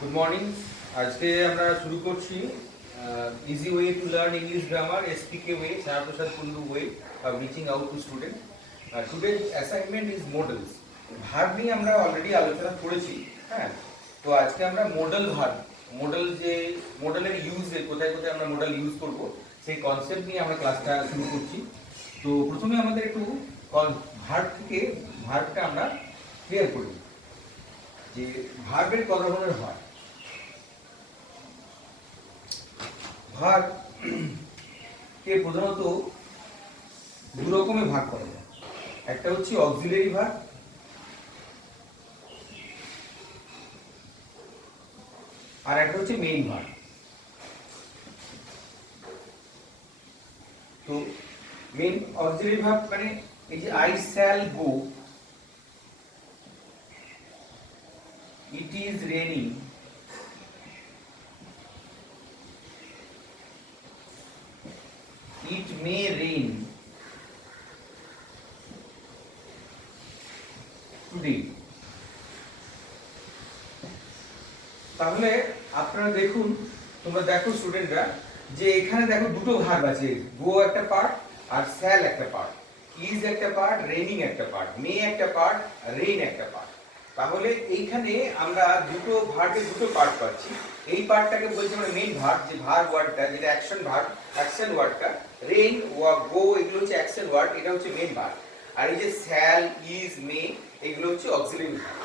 Good morning. আজকে আমরা শুরু করছি easy way to learn English grammar S P K way, Shyama Prasad Kundu way of reaching out to student. Today assignment is modals. Verb নিয়ে আমরা already আলোচনা করেছি। হ্যাঁ, তো আজকে আমরা মডেল ভার্ব, মডেল যে মডেলের ইউজে কোথায় কোথায় আমরা মডেল ইউজ করব সেই কনসেপ্ট নিয়ে আমরা ক্লাসটা শুরু করছি। তো প্রথমে আমাদের একটু ভার্ব থেকে ভার্বটা আমরা ক্লিয়ার করি যে ভার্বের কত ধরনের হয়। ভাগ কে প্রধানত দু রকমে ভাগ করা যায়। একটা হচ্ছে অক্সিলারি ভাগ, আর একটা হচ্ছে মেইন ভাগ। তো মেইন অক্সিলারি ভাগ মানে এই যে I shall go, it is raining, it may rain today। তাহলে আপনারা দেখুন, তোমরা দেখো স্টুডেন্টরা, যে এখানে দেখো দুটো ভার্ব আছে, গো একটা পার্ট আর শ্যাল একটা পার্ট, ইজ একটা পার্ট, রেনিং একটা পার্ট, মে একটা পার্ট, রেইন একটা পার্ট। তাহলে এইখানে আমরা দুটো ভার্বের দুটো পার্ট পাচ্ছি। এই পার্টটাকে বলছি আমরা মেইন ভার্ব, যে ভার্ব ওয়ার্ডটা যেটা অ্যাকশন ভার্ব, অ্যাকশন ওয়ার্ডটা রেইন, গো এগুলো হচ্ছে অ্যাকশন ওয়ার্ড, এটা হচ্ছে মেইন ভার্ব। আর এই যে শ্যাল, ইজ, মে এগুলো হচ্ছে অক্সিলারি ভার্ব।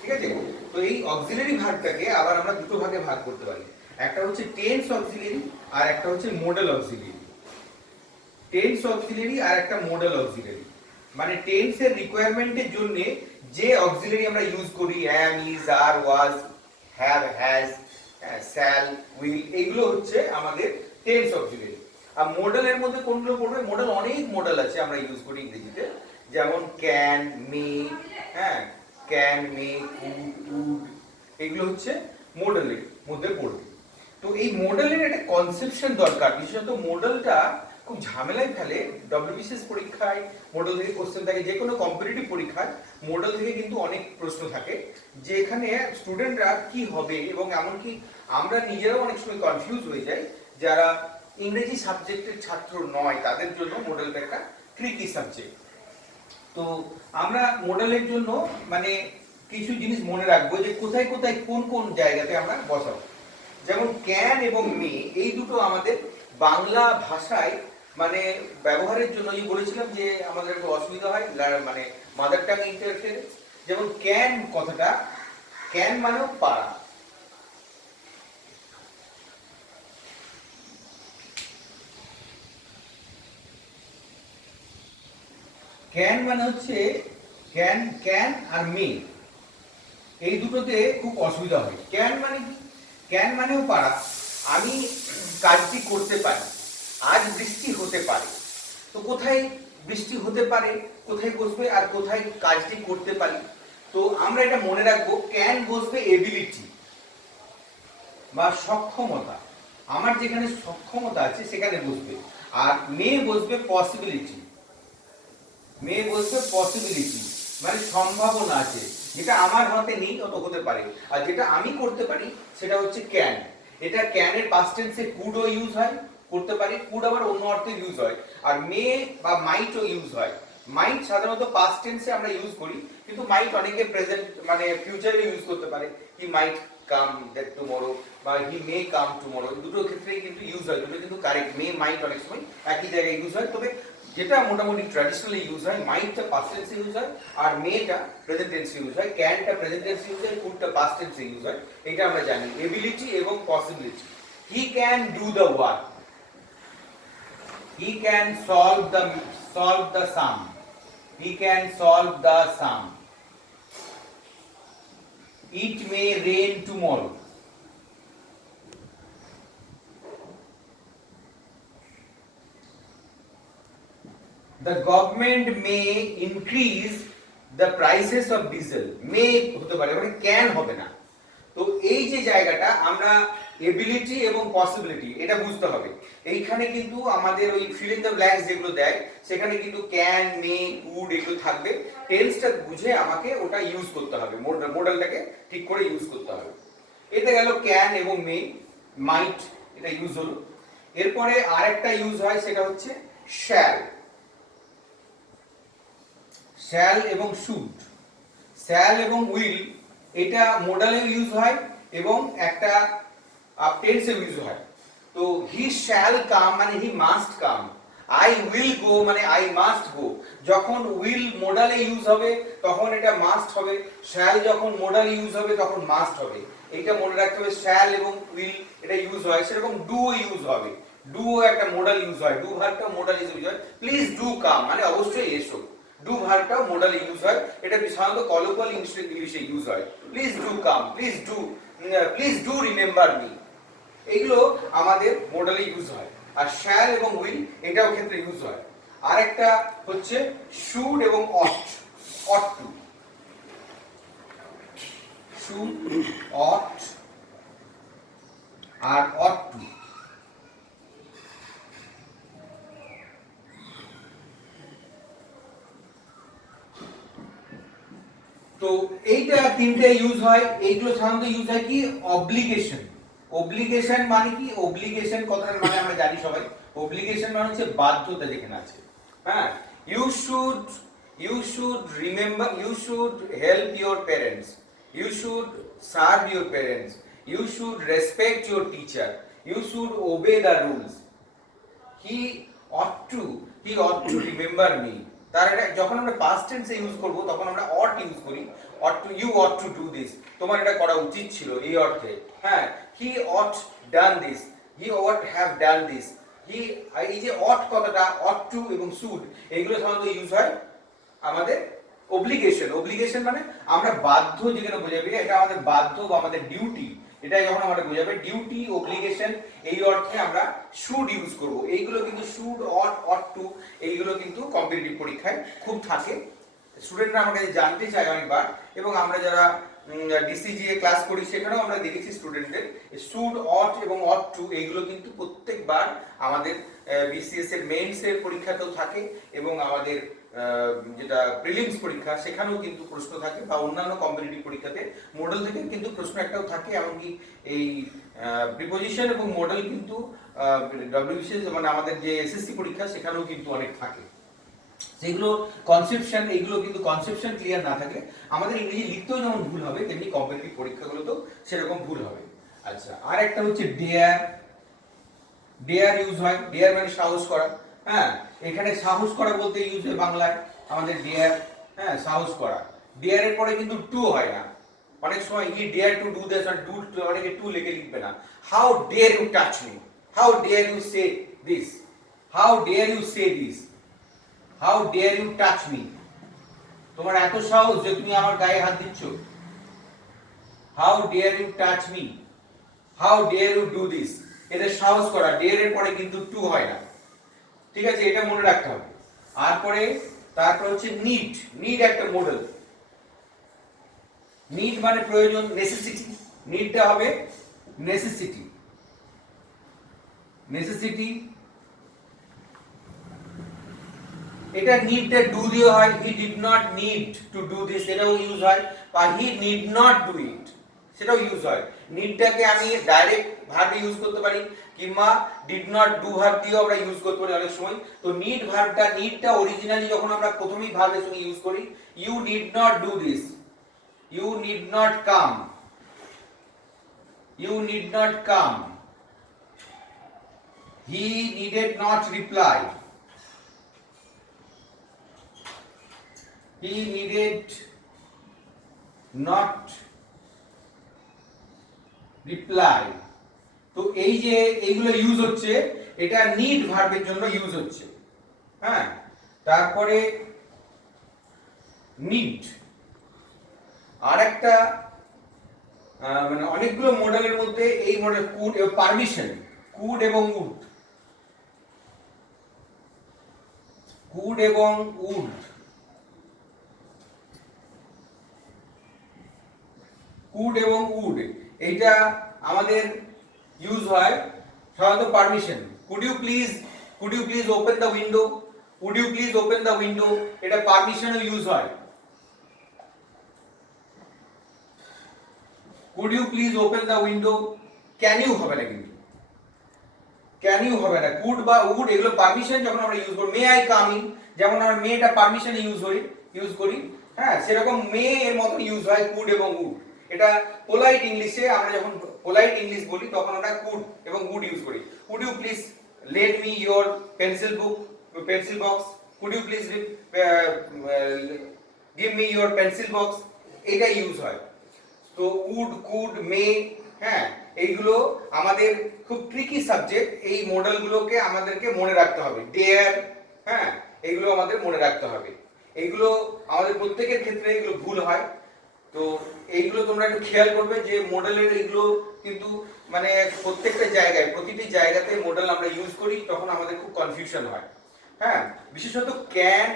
ঠিক আছে? তো এই অক্সিলারি ভার্বটাকে আবার আমরা দুটো ভাগে ভাগ করতে পারি। একটা হচ্ছে টেন্স অক্সিলারি আর একটা হচ্ছে মডেল অক্সিলারি। টেন্স অক্সিলারি আর একটা মডেল অক্সিলারি, মানে টেন্সের রিকোয়ারমেন্টের জন্য যে অক্সিলারি আমরা ইউজ করি, am, is, are, was, have, has, shall, will, এগুলো হচ্ছে আমাদের টেন্স অক্সিলারি। আর মডেলের মধ্যে কোনগুলো পড়বে? মডেল অনেক মডেল আছে আমরা ইউজ করি ইংরেজিতে, যেমন ক্যান, মে, হ্যাঁ, ক্যান, মে, কুড, উড, এগুলো হচ্ছে মডেলের মধ্যে পড়বে। তো এই মডেলের একটা কনসেপশন দরকার, বিশেষত মডেলটা খুব ঝামেলায় ফেলে। ডব্লিউবিসিএস পরীক্ষায় মডেল থেকে কোশ্চেন থাকে, যে কোনো কম্পিটিটিভ পরীক্ষায় মডেল থেকে কিন্তু অনেক প্রশ্ন থাকে, যে এখানে স্টুডেন্টরা কি হবে, এবং এমনকি আমরা নিজেরাও অনেক সময় কনফিউজ হয়ে যাই, যারা ইংরেজি সাবজেক্টের ছাত্র নয় তাদের জন্য মডেলটা একটা ট্রিকি সাবজেক্ট। তো আমরা মডেলের জন্য মানে কিছু জিনিস মনে রাখবো, যে কোথায় কোথায় কোন কোন জায়গাতে আমরা বসাবো। যেমন ক্যান এবং মে, এই দুটো আমাদের বাংলা ভাষায় মানে ব্যবহারের জন্য বলেছিলাম যে আমাদের একটু অসুবিধা হয়, মানে মাদার টাং ইন্টারফারেন্স। যেমন ক্যান কথাটা, ক্যান মানে পারা, ক্যান মানে হচ্ছে ক্যান, ক্যান আর মে এই দুটোতে খুব অসুবিধা হয়। ক্যান মানে কি? ক্যান মানেও পারা, আমি কাজটি করতে পারি, আজ বৃষ্টি হতে পারে। তো কোথায় বৃষ্টি হতে পারে, কোথায় বসবে, আর কোথায় কাজটি করতে পারি। তো আমরা এটা মনে রাখবো, ক্যান বসবে এবিলিটি বা সক্ষমতা, আমার যেখানে সক্ষমতা আছে সেখানে বসবে। আর মে বসবে পসিবিলিটি, মে বসবে পসিবিলিটি মানে সম্ভাবনা আছে, যেটা আমার হাতে নেই তত হতে পারে। আর যেটা আমি করতে পারি সেটা হচ্ছে ক্যান। এটা ক্যানের পাস্ট টেন্সে কুডও ইউজ হয়, করতে পারি, কুড আবার অন্য অর্থে ইউজ হয়। আর মে বা মাইটও ইউজ হয়। মাইট সাধারণত পাস্ট টেন্সে আমরা ইউজ করি, কিন্তু মাইট অনেকে প্রেজেন্ট মানে ফিউচারে ইউজ করতে পারে। He mite come that tomorrow বা হি মে কাম টুমরো, দুটো ক্ষেত্রেই কিন্তু ইউজ হয়, দুটো কিন্তু কারেক্ট। মে, মাইট অনেক সময় একই জায়গায় ইউজ হয়, তবে যেটা মোটামুটি ট্র্যাডিশনালি ইউজ হয়, মাইটটা পাস্ট টেন্সে ইউজ হয়, আর মেটা প্রেজেন্ট টেন্সে ইউজ হয়, ক্যানটা প্রেজেন্ট টেন্সে ইউজ হয়, কুডটা পাস্ট টেন্সে ইউজ হয়। এটা আমরা জানি, এবিলিটি এবং possibility. He can do the work, he can solve the some, he can solve the same, it may rain tomorrow. The government may increase the prices of diesel, may হতে পারে, মানে can হবে না। তো এই যে জায়গাটা আমরা এবিলিটি এবং পসিবিলিটি এটা বুঝতে হবে। এইখানে কিন্তু আমাদের ওই ফিল ইন দ্য ব্ল্যাঙ্কস যেগুলো দেয় সেখানে কিন্তু ক্যান, মে, কুড এগুলো থাকবে। টেন্সটা বুঝে আমাকে ওটা ইউজ করতে হবে, মডেলটাকে ঠিক করে ইউজ করতে হবে। এটা গেল ক্যান এবং মে, মাইট, এটা ইউজ হলো। এরপরে আরেকটা ইউজ হয় সেটা হচ্ছে শ্যাল। শ্যাল এবং শুড, শ্যাল এবং উইল, এটা মোডালেও ইউজ হয় এবং একটা টেন্সেও ইউজ হয়। তো হি শ্যাল কাম মানে he must come, I will go মানে আই মাস্ট গো। যখন উইল মোডালে ইউজ হবে তখন এটা মাস্ট হবে, শ্যাল যখন মোডালে ইউজ হবে তখন মাস্ট হবে। এইটা মনে রাখতে হবে, শ্যাল এবং উইল এটা ইউজ হয়। সেরকম ডু ইউজ হবে, ডু একটা মোডাল ইউজ হয়, ডু ভার্বটাও মোডাল ইউজ হয়। প্লিজ ডু কাম মানে অবশ্যই এসো, ডু ভার্বটাও মোডাল ইউজ হয়। এটা সাধারণত কলোকিয়াল ইংলিশে ইউজ হয়। Please do come, please do remember me, এগুলো আমাদের মোডালে ইউজ হয়। আর শ্যাল এবং উইল এটাও ক্ষেত্রে ইউজ হয়। আরেকটা হচ্ছে শুড এবং ought, ought to, should, ought আর অট টু। তো এইটা তিনটে ইউজ হয়। এইগুলো সাধারণত ইউজ হয় কি অব্লিগেশন। অব্লিগেশন মানে কি, অব্লিগেশন কথাটার মানে আমরা জানি সবাই, অব্লিগেশন মানে হচ্ছে বাধ্যতা যেখানে আছে। হ্যাঁ, you should remember, you should help your parents, you should serve your parents, you should respect your teacher, you should obey the rules, he ought to remember me. তার যখন আমরা পাস্ট টেন্সে ইউজ করব তখন আমরা অট ইউজ করি, ought to, you ought to do this, তোমার এটা করা উচিত ছিল এই অর্থে। হ্যাঁ, he ought done this, he ought have done this, he, এই যে অট কথাটা, অট টু এবং শুড এইগুলো সাধারণত ইউজ হয় আমাদের অব্লিগেশন। অব্লিগেশন মানে আমরা বাধ্য, যেখানে বোঝাবে এটা আমাদের বাধ্য বা আমাদের ডিউটি, এটা যখন আমরা বোঝাবে ডিউটি, অব্লিগেশন, এই অর্থে আমরা শুড ইউজ করব। এইগুলো কিন্তু শুড, অট, অট টু এইগুলো কিন্তু কম্পিটিটিভ পরীক্ষায় খুব থাকে। স্টুডেন্টরা আমার কাছে জানতে চায় অনেকবার, এবং আমরা যারা ডিসিজিএ ক্লাস করি সেখানেও আমরা দেখেছি স্টুডেন্টদের শুড, অট এবং অট টু এইগুলো কিন্তু প্রত্যেকবার আমাদের বিসিএস এর মেইনস এর পরীক্ষাতেও থাকে, এবং আমাদের যেটা প্রিলিমস পরীক্ষা সেখানেও কিন্তু প্রশ্ন থাকে, বা অন্যান্য কম্পিটিটিভ পরীক্ষাতে মডেল থেকে কিন্তু প্রশ্ন একটাও থাকে। এমনকি এই প্রিপোজিশন এবং মডেল কিন্তু ডব্লিউবিসিএস মানে আমাদের যে এসএসসি পরীক্ষা সেখানেও কিন্তু অনেক থাকে। যেগুলো কনসেপশন, এইগুলো কিন্তু কনসেপশন ক্লিয়ার না থাকে আমাদের ইংরেজি লিখতেও যেমন ভুল হবে তেমনি কম্পিটিটিভ পরীক্ষাগুলোতেও সেরকম ভুল হবে। আচ্ছা, আর একটা হচ্ছে ডেয়ার। ডেয়ার ইউজ হয়, ডেয়ার মানে সাহস করা। হ্যাঁ, এখানে সাহস করা বলতে ইউজ হয় বাংলায় আমাদের ডেয়ার। হ্যাঁ, সাহস করা। ডেয়ারের পরে কিন্তু টু হয় না, অনেক সময় ই ডেয়ার টু ডু দিস, আর ডু অনেকে টু লিখে লিখবে না। How dare you touch me, how dare you say this, how dare you say this, how dare you touch me, তোমার এত সাহস যে তুমি আমার গায়ে হাত দিচ্ছ। How dare you touch me, how dare you do this, এদের সাহস করা, ডেয়ার এর পরে কিন্তু টু হয় না। ঠিক আছে, এটা মনে রাখতে হবে। আর পরে তারপর হচ্ছে নিড। নিড একটা মডেল। নিড মানে প্রয়োজন, নেসেসিটি। নিডটা হবে নেসেসিটি, নেসেসিটি। এটা নিডটা ডু দিয়ে হয়, he did not need to do this, এটাও ইউজ হয়। বা হি নিড নট ডু ইট, সেটাও ইউজ হয়। নিডটাকে আমি ডাইরেক্ট ভার্ব ইউজ করতে পারি, কিংবা ডিড নট ডু ভার্ব দিয়েও আমরা ইউজ করতে পারি অনেক সময়। তো নিড ভার্বটা, নিডটা অরিজিনালি যখন আমরা প্রথমেই ভার্বের সঙ্গে ইউজ করি, you need not do this, you need not come, you need not come, he needed not reply, he needed not reply। তো এই যে এইগুলো ইউজ হচ্ছে, এটা নিড ভার্বের জন্য ইউজ হচ্ছে। হ্যাঁ, তারপরে নিড আরেকটা মানে অনেকগুলো মডেলের মধ্যে এই মডেল কুড এবং পারমিশন, কুড এবং উড, কুড এবং উড, কুড এবং উড এইটা আমাদের ইউজ হয় সাধারণত permission. Could you please open the window, would you please open the window, এটা পারমিশনও ইউজ হয়। Could you please open the window, can you হবে না, কিন্তু ক্যান ইউ হবে না। কুড বা উড এগুলো পারমিশন যখন আমরা ইউজ করি, মে আই কাম ইন, যেমন আমরা মেটা পারমিশন ইউজ করি, হ্যাঁ, সেরকম মে এর মতো ইউজ হয় কুড এবং উড। এটা পোলাইট ইংলিশে আমরা যখন পোলাইট ইংলিশ বলি তখন আমরা কুড এবং উড ইউজ করি। Could you please lend me your pencil box, could you please give me your pencil box, এটা ইউজ হয়। তো উড, কুড, মে, হ্যাঁ, এইগুলো আমাদের খুব ট্রিকি সাবজেক্ট। এই মডেলগুলোকে আমাদেরকে মনে রাখতে হবে। ডেয়ার, হ্যাঁ, এইগুলো আমাদের মনে রাখতে হবে। এইগুলো আমাদের প্রত্যেকের ক্ষেত্রে এগুলো ভুল হয়। তো এইগুলো তোমরা একটু খেয়াল করবে যে মডেলের এইগুলো কিন্তু মানে প্রত্যেকটা জায়গায়, প্রতিটি জায়গাতে মডেল আমরা ইউজ করি, তখন আমাদের খুব কনফিউশন হয়। হ্যাঁ, বিশেষত can,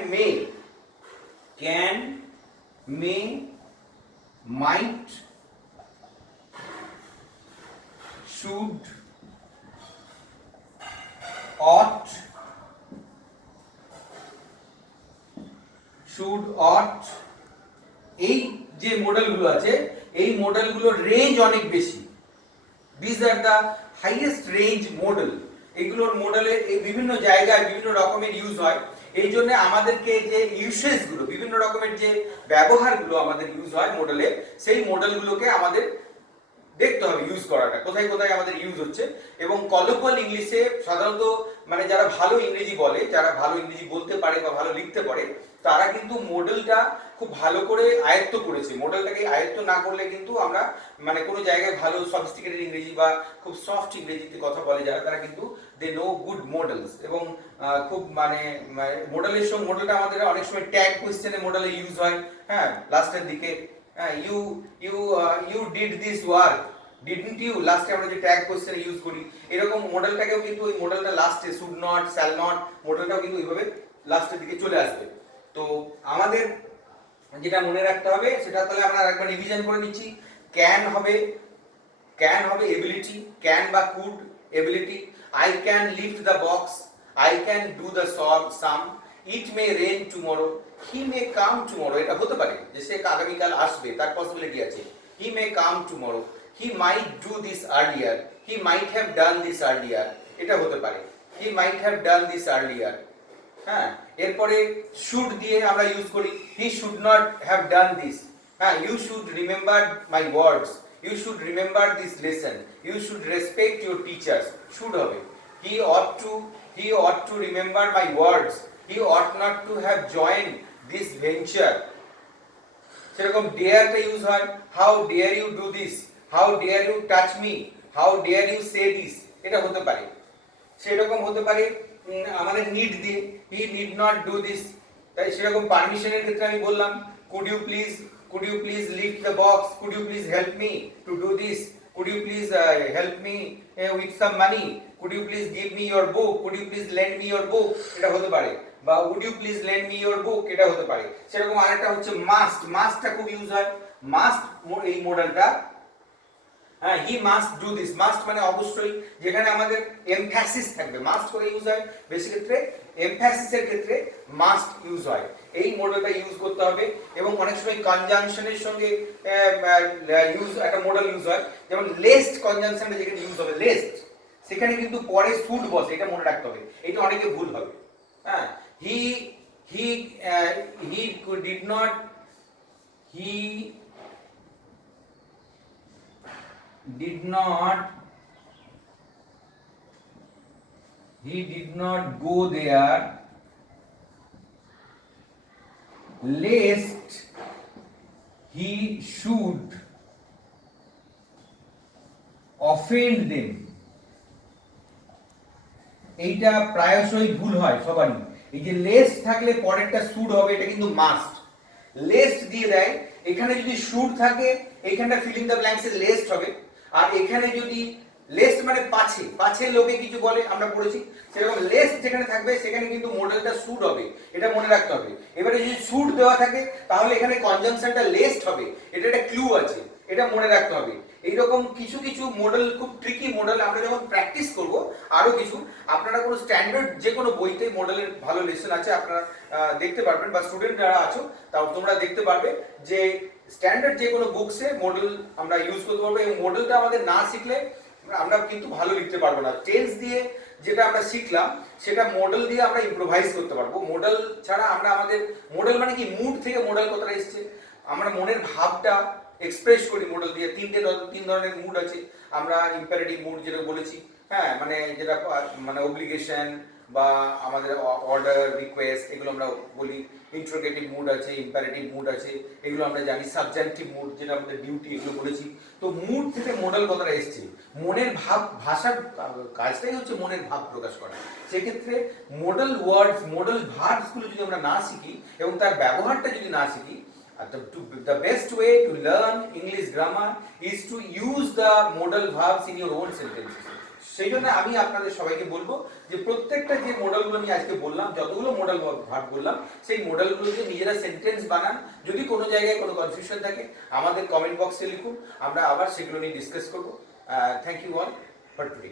may, might, should, ought, এই যে মডেলগুলো আছে, এই মডেলগুলোর রেঞ্জ অনেক বেশি। This are the highest range model. এগুলোর মডেলের এই বিভিন্ন জায়গায় বিভিন্ন রকমের ইউজ হয়। এই জন্য আমাদেরকে যে ইউসেজগুলো, বিভিন্ন রকমের যে ব্যবহারগুলো আমাদের ইউজ হয় মডেলে, সেই মডেলগুলোকে আমাদের দেখতে হবে ইউজ করাটা কোথায় কোথায় আমাদের ইউজ হচ্ছে। এবং কলোকুয়াল ইংলিশে সাধারণত মানে যারা ভালো ইংরেজি বলে, যারা ভালো ইংরেজি বলতে পারে বা ভালো লিখতে পারে, তারা কিন্তু মডেলটা খুব ভালো করে আয়ত্ত করেছে। মডেলটাকে আয়ত্ত না করলে কিন্তু আমরা মানে কোনো জায়গায় ভালো সফিস্টিকেটেড ইংরেজি বা খুব সফট ইংরেজিতে কথা বলে যারা, তারা কিন্তু দে নো গুড মডেলস। এবং খুব মানে মডেলের সঙ্গে মডেলটা আমাদের অনেক সময় ট্যাগ কোয়েশ্চেনে মডেলে ইউজ হয়, হ্যাঁ, লাস্টের দিকে। you did this work, didn't you, লাস্টে আমরা যে ট্যাগ কোশ্চেন ইউজ করি, এরকম মডেলটাকেও কিন্তু ওই মডেলটা লাস্টে শুড নট, শ্যাল নট, মডেলটাও কিন্তু এইভাবে লাস্টের দিকে চলে আসবে। তো আমাদের যেটা মনে রাখতে হবে সেটা তাহলে আমরা একবার রিভিশন করে নিচ্ছি। ক্যান হবে এবিলিটি, ক্যান বা could ability. I can lift the box, I can do the same, it may rain tomorrow, he may come tomorrow, এটা হতে পারে যে সে আগামীকাল আসবে, তার পসিবিলিটি আছে। He may come tomorrow, he might do this earlier, he might have done this earlier, এটা হতে পারে। He might have done this earlier. হ্যাঁ, এরপরে শুড দিয়ে আমরা ইউজ করি, he should not have done this. হ্যাঁ, you should remember my words, you should remember this lesson, you should respect your teachers, should হবে। He ought to remember my words, he ought not to have joined this venture। সেরকম ডেয়ারটা use হয়, how dare you do this, how dare you touch me, how dare you say this, এটা হতে পারে। সেরকম হতে পারে আমাদের নিড দিয়ে, he need not do this. তাই সেরকম পারমিশনের ক্ষেত্রে আমি বললাম, could you please lift the box, could you please help me to do this, could you please help me with some money, could you please give me your book, could you please lend me your book, এটা হতে পারে। বা would you please lend me your book, এটা হতে পারে। সেরকম আরেকটা হচ্ছে মাস্টটা খুব ইউজ হয়। মাস্ট এই মডেলটা, হ্যাঁ, he must do this, must মানে অবশ্যই, যেখানে আমাদের এমফ্যাসিস থাকবে মাস্ট করে ইউজ হয়। বেশি ক্ষেত্রে এমফ্যাসিসের ক্ষেত্রে মাস্ট ইউজ হয়। এই মডেলটা ইউজ করতে হবে। এবং অনেক সময় কনজাংশনের সঙ্গে একটা মডেল ইউজ হয়, যেমন লেস্ট কনজাংশনে যেখানে ইউজ হবে লেস্ট, সেখানে কিন্তু পরে শুড বসে, এটা মনে রাখতে হবে। এটা অনেকে ভুল হবে। হ্যাঁ, হি did not go there lest he should offend them। এইটা প্রায়শই ভুল হয় সবারই। এই যে লেস্ট থাকলে পরেরটা শুড হবে, এটা কিন্তু মাস্ট। লেস্ট দিয়ে দেয়, এখানে যদি শুড থাকে এখানটা ফিলিং দ্য ব্ল্যাঙ্কস এ লেস্ট হবে। আর এখানে যদি লেস্ট মানে পাছে লোকে কিছু বলে, আমরা পড়েছি, সেরকম লেস্ট যেখানে থাকবে সেখানে কিন্তু মডেলটা শুড হবে, এটা মনে রাখতে হবে। এবারে যদি শুড দেওয়া থাকে তাহলে এখানে কনজাংশনটা লেস্ট হবে, এটা একটা ক্লু আছে, এটা মনে রাখতে হবে। এইরকম কিছু কিছু মডেল, খুব ট্রিকি মডেল, আমরা যখন প্র্যাকটিস করব আরো কিছু, আপনারা কোনো স্ট্যান্ডার্ড যে কোনো বইতে মডেলের ভালো লেসন আছে, আপনারা দেখতে পারবেন, বা স্টুডেন্ট যারা আছো তাও তোমরা দেখতে পারবে যে স্ট্যান্ডার্ড যে কোনো বুকসে মডেল আমরা ইউজ করতে পারবো, এবং মডেলটা আমাদের না শিখলে আমরা কিন্তু ভালো লিখতে পারবো না। টেন্স দিয়ে যেটা আমরা শিখলাম সেটা মডেল দিয়ে আমরা ইম্প্রোভাইজ করতে পারবো। মডেল ছাড়া আমরা আমাদের, মডেল মানে কি, মুড থেকে মডেল কথাটা এসছে, আমরা মনের ভাবটা এক্সপ্রেস করি মডেল দিয়ে। তিন ধরনের মুড আছে। আমরা ইম্পারেটিভ মুড যেটা বলেছি, হ্যাঁ, মানে যেটা মানে অব্লিগেশন বা আমাদের অর্ডার রিকোয়েস্ট, এগুলো আমরা বলি। ইন্ট্রোগেটিভ মুড আছে, ইম্পারেটিভ মুড আছে, এগুলো আমরা জানি। সাবজেক্টিভ মুড যেটা আমাদের ডিউটি, এগুলো বলেছি। তো মুড থেকে মডেল কথাটা এসছে। মনের ভাব, ভাষার কাজটাই হচ্ছে মনের ভাব প্রকাশ করা। সেক্ষেত্রে মডেল ওয়ার্ডস, মডেল ভার্বসগুলো যদি আমরা না শিখি এবং তার ব্যবহারটা যদি না শিখি, the best way to learn English grammar is to use the modal verbs in your own sentences. সেই জন্য আমি আপনাদের সবাইকে বলবো যে প্রত্যেকটা যে মডেলগুলো আমি আজকে বললাম, যতগুলো মডেল ভার্ব বললাম, সেই মডেলগুলোকে নিজেরা সেন্টেন্স বানান। যদি কোনো জায়গায় কোনো কনফিউশন থাকে আমাদের কমেন্ট বক্সে লিখুন, আমরা আবার সেগুলো নিয়ে ডিসকাস করবো। Thank you all for today.